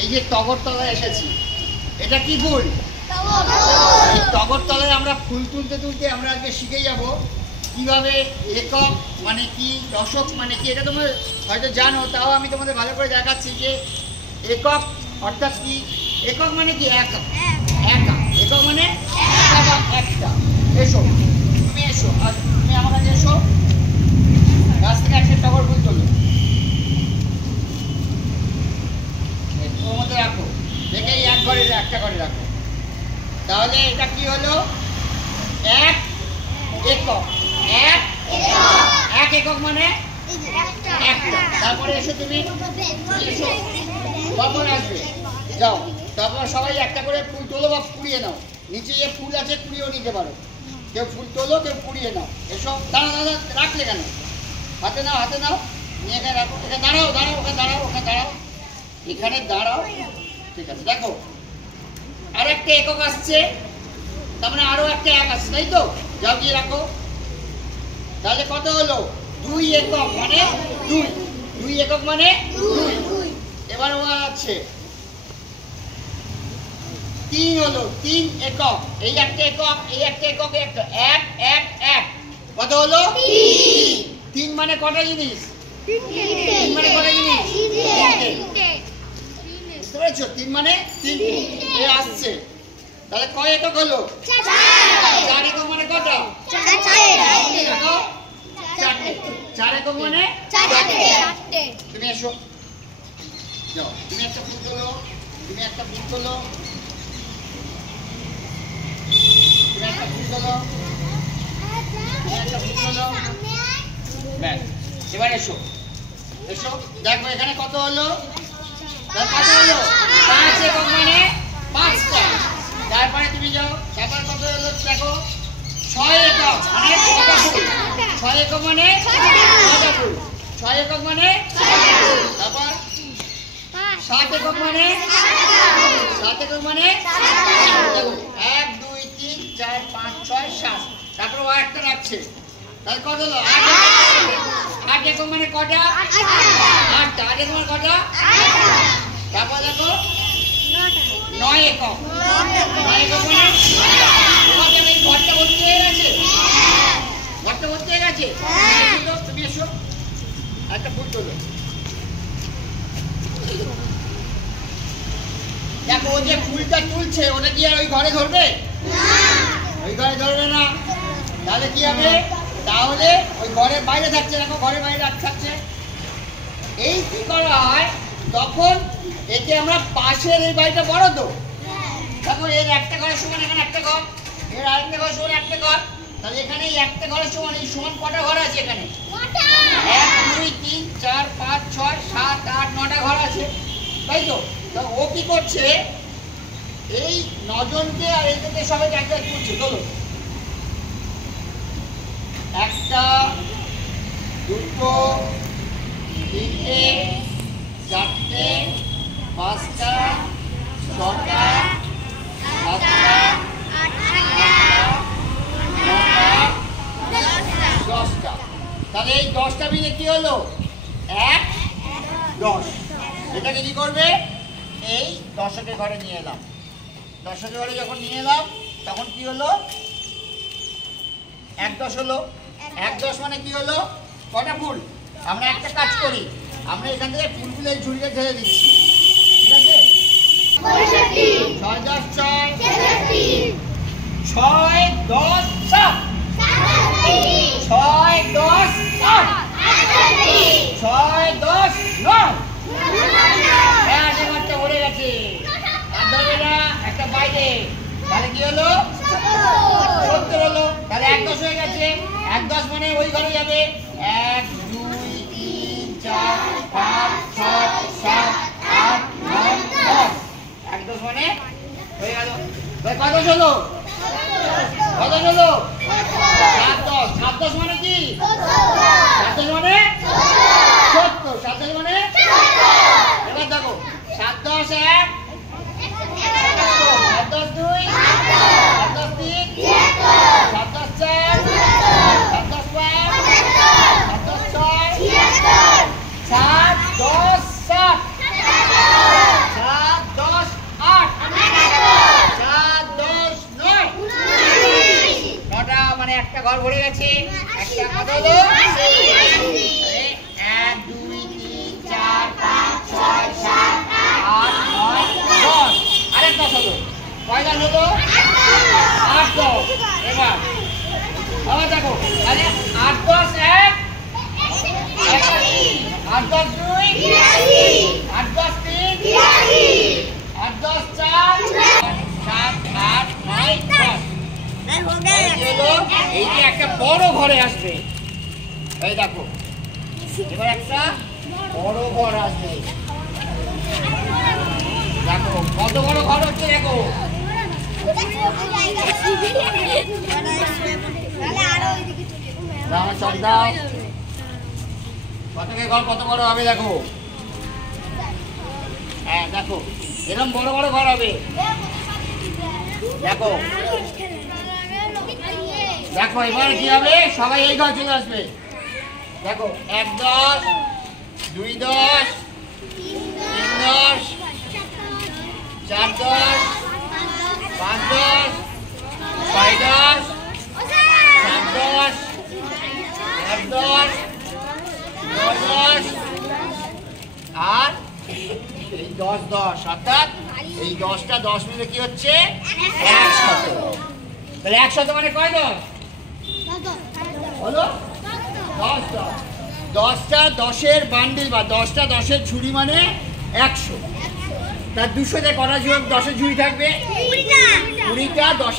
এই যে টগরতলায় এসেছি, এটা কি ফুল? টগরতলায় আমরা ফুল তুলতে তুলতে আমরা আজকে শিখে যাব কিভাবে একক মানে কি, দশক মানে কি। এটা তোমরা হয়তো জানো, তাও আমি তোমাদের ভালো করে দেখাচ্ছি যে একক অর্থাৎ কি। একক মানে কি? একা। একা একক মানে একা বা একটা। এসো তুমি, এসো আর তুমি আমার কাছে এসো। গাছ থেকে একটা টগর ফুল তোলো, ওর মধ্যে রাখো, দেখে এক ঘরে একটা ঘরে রাখো। তাহলে এটা কি হলো? এক একক। এক একক মানে একটা। তারপরে এসো তুমি, এসো, তারপর আসবে, যাও। তারপর সবাই একটা করে ফুল তোলো বা পুড়িয়ে নাও। নিচে যে ফুল আছে পুড়িয়েও নিতে পারো। কেউ ফুল তোলো, কেউ পুড়িয়ে নাও। এসো, দাঁড়াও দাঁড়া, রাখলে কেন? হাতে নাও, হাতে নাও, নিয়ে এখানে রাখো। এখানে দাঁড়াও, দাঁড়াও, ওখানে দাঁড়াও, ওখানে দাঁড়াও, এখানে দাঁড়াও। ঠিক আছে, দেখো আর একটা একক আসছে, তার মানে আরো একটা এক আসছে, তাই তো? যাও গিয়ে রাখো। তাহলে কত হলো? 2 একক মানে 2। 2 একক মানে 2। এবার ও আছে 3 হলো, 3 একক। এই একটা একক, এই একটা একক, একটা এক এক এক। কত হলো? 3 মানে কটা জিনিস? 3 মানে কটা জিনিস? বুঝতে পেরেছো? 3 মানে 3 এ আসছে। তাহলে কয় একক হলো? 4 একক মানে কটা? 4 একক মানে 4টে। তুমি এসো, যাও, তুমি একটা ফুল তোলো, তুমি একটা ফুল তোলো, তুমি একটা ফুল তোলো, তুমি একটা ফুল তোলো। ব্যাস, এবার এসো, এসো, দেখো এখানে কত হলো? কত হলো? 5 একক মানে 5টা। তারপরে তুমি যাও, তারপর কত হলো দেখো? 6 একক মানে 6টা ফুল। 6 একক মানে 6টা ফুল। 6 একক মানে 6টা ফুল। তারপর 7 একক মানে 7 একক মানে 1 2 3 4 5 6 7। তারপর ও একটা রাখছে, তাহলে কত হলো? 8 একক মানে কটা? 8টা। 8 একক মানে কটা? তারপর দেখো 9 একক। 9 একক মানে এই ঘরটা ভর্তি হয়ে গেছে, ঘরটা ভর্তি হয়ে গেছে। তুমি এসো, একটা ফুল তোলো। দেখো ও যে ফুলটা তুলছে, ওটা কি আর ওই ঘরে ধরবে? ওই ঘরে ধরবে না। তাহলে কি হবে? তাহলে ওই ঘরের বাইরে থাকছে। দেখো ঘরের বাইরে থাকছে। এই কি করা হয় তখন? এতে আমরা পাশের এই বাড়িটা বড় তো, দেখো এর একটা ঘরের সমান এখানে একটা ঘর, এর আরেকটা ঘরের সমান একটা ঘর। তাহলে এখানে এই একটা ঘরের সমান এই সমান কটা ঘর আছে এখানে? 1 2 3 4 5 6 7 8 9টা ঘর আছে, তাই তো? ও কি করছে? এই 9 জনকে আর এইটাকে সবাই এক এক করছে। চলো, 1টা 2টো 3টে 4টে 5টা 6টা 7টা 8টা 9টা 10টা। তাহলে এই 10টা মিলে কি হলো? 1 10। এটাকে কি করবে? এই দশকের ঘরে নিয়ে এলাম। দশকের ঘরে যখন নিয়ে এলাম তখন কি হলো? 1 10 হলো। 1 10 মানে কি হলো? কটা ফুল? আমরা একটা কাজ করি, আমরা এখান থেকে ফুলগুলো এই ঝুড়িতে ঢেলে দিচ্ছি, ঠিক আছে? 6 10 6 6 10 7 6 10 8 6 10 9। হ্যাঁ, একটা ভরে গেছে। আর ধরবে না, একটা বাইরে। তাহলে কি হলো? 70 হলো। তাহলে 1 10 হয়ে গেছে। 1 10 মানে ওই ঘরে যাবে। 1 2 3 4 5 6 7 8 9 10। 1 10 মানে হয়ে গেল। কত হলো? কত হলো? 7 10। 7 10 মানে কি? 7 10 মানে 70। 7 10 মানে এবার দেখো 7 10 1 7 10 2 7 10 3 7 10 4 7 10 5 7 10 6 7 10 7 7 ঘরে আসবে। এই দেখো এবার একটা বড় ঘর আসবে। দেখো কত বড় ঘর হচ্ছে, দেখো চক দাও, ঘর কত বড় হবে দেখো। হ্যাঁ দেখো এরকম বড় বড় ঘর হবে। দেখো দেখো এবার কি হবে, সবাই এই ঘর চলে আসবে। দেখো 1 10 2 10 3 10 4 10 5 10 6 10 7 10 8 10 9 10 আর এই 10 10, অর্থাৎ এই 10টা 10 মিলে কি হচ্ছে 100। তাহলে 100 মানে কয় 10 হলো? 10 10, 10টা 10-এর বান্ডিল বা 10টা 10-এর ঝুড়ি মানে 100। তার 200 তে কটা 10-এর ঝুড়ি থাকবে? 20টা 10